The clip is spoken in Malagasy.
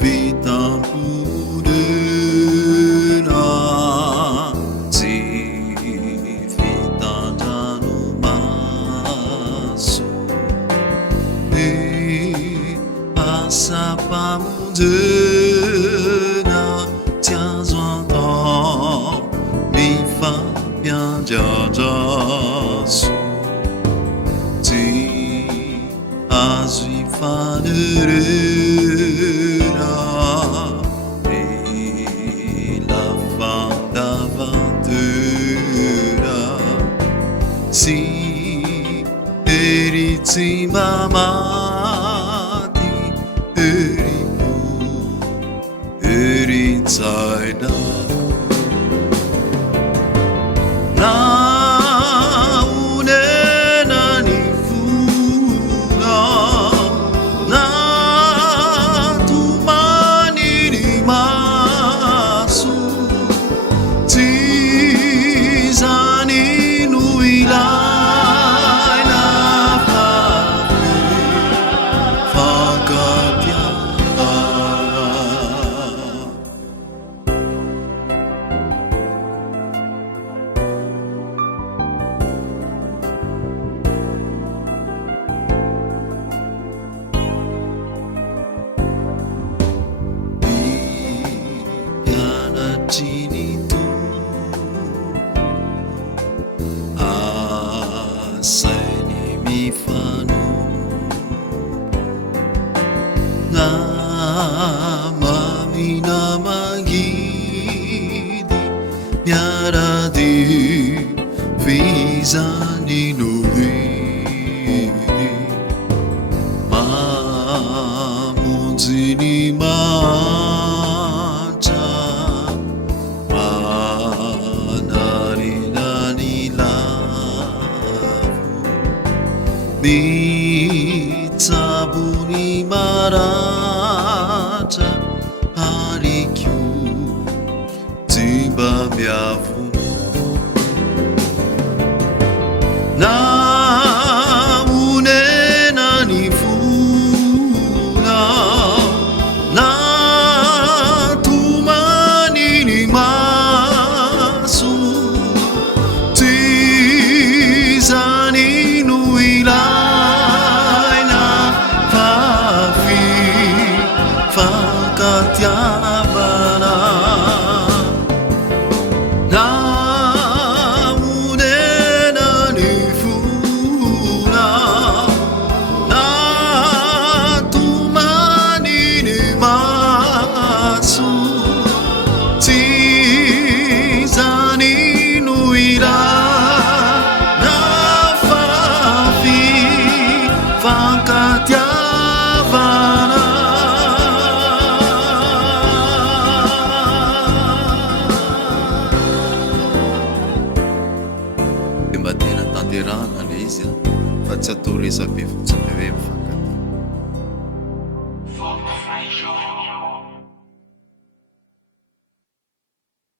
Vita purena, vita janumasu, asapa mudena, tiens entend, mi fa bien jajasu, azui fa si eriti mamati erimu eritaina na unena ni funa na tumani ni masu tizani nuila Cini tu asai ni mi fanu na mami na magidi miara di visa ni nuri ma muzini ma mi tabuni marata harikyu timba miavu na unena ni funa na tumani ni masu tizani nuila Katiabana na unena ni funa na tumani ni masu tizani nuira na fafi Katiabana Batena tanterana le izy fa tsy atao resabe fotsiny hoe